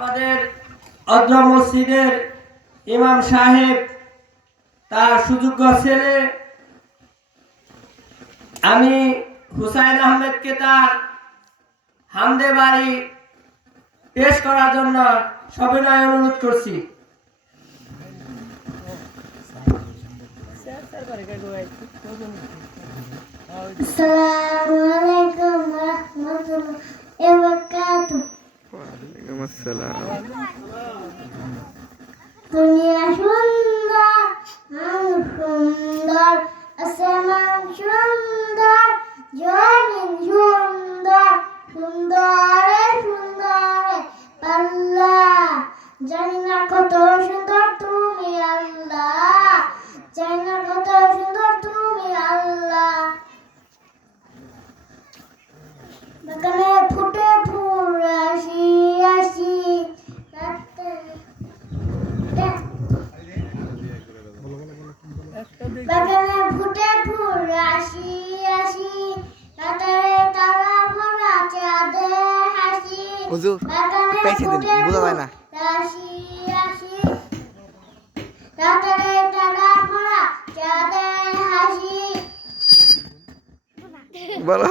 আমাদের অদ্র মসজিদের ইমাম সাহেব, তার সুযোগ্য ছেলে, আমি হুসাইন আহমেদকে তার হামদে বাড়ি পেশ করার জন্য সবিনয় অনুরোধ করছি। আসসালামু আলাইকুম রহমতুল্লাহ বারাকাতুহ। ওয়ালাইকুম আসসালাম। দুনিয়া সুন্দর মানুষ সুন্দর, আসমান সুন্দর, জমিন সুন্দর, সুন্দরে সুন্দরে পাল্লা জানি না কত সুন্দর তুমি আল্লাহ, জানি না কত সুন্দর তুমি আল্লাহ বাগানে ফুটে ফুল আসি আসি রাতে বাগানে ফুটে ফুল আসি আসি। রাতের তারা ভরা চাঁদে হাসি। হুজুর পেছে দিন, ফুটে বোঝা যায় না। ফুল আসি আসি। রাতের তারা ভরা চাঁদে হাসি। বলো।